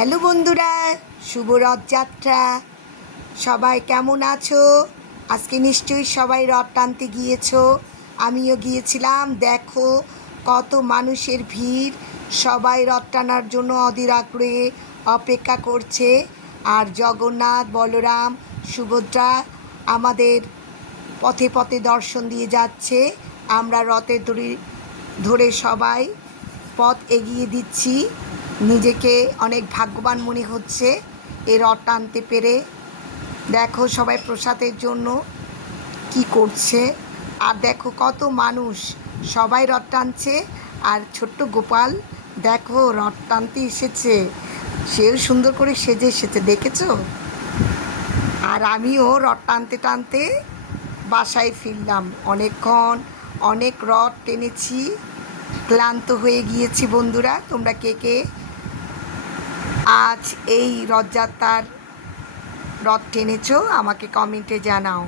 Hello বন্ধুরা, শুভ রথযাত্রা। সবাই কেমন আছো? আজকে নিশ্চয়ই সবাই রথ টানতে গিয়েছো, আমিও গিয়েছিলাম। দেখো কত মানুষের ভিড়, সবাই রথ টানার জন্য অধীর আগ্রহে অপেক্ষা করছে। আর জগন্নাথ, বলরাম, সুভদ্রা আমাদের পথে পথে দর্শন দিয়ে যাচ্ছে। আমরা রথে ধরে সবাই পথ এগিয়ে দিচ্ছি। নিজেকে অনেক ভাগ্যবান মনে হচ্ছে এ রথ টানতে পেরে। দেখো সবাই প্রসাদের জন্য কি করছে। আর দেখো কত মানুষ, সবাই রথ টানছে। আর ছোট্ট গোপাল দেখো রথ টানতে এসেছে, সেও সুন্দর করে সেজে এসেছে, দেখেছো? আর আমিও রথ টানতে টানতে বাসায় ফিরলাম। অনেকক্ষণ অনেক রথ টেনেছি, ক্লান্ত হয়ে গিয়েছি। বন্ধুরা, তোমরা কে কে আজ এই রথযাত্রার রথ টেনেছো আমাকে কমেন্টে জানাও।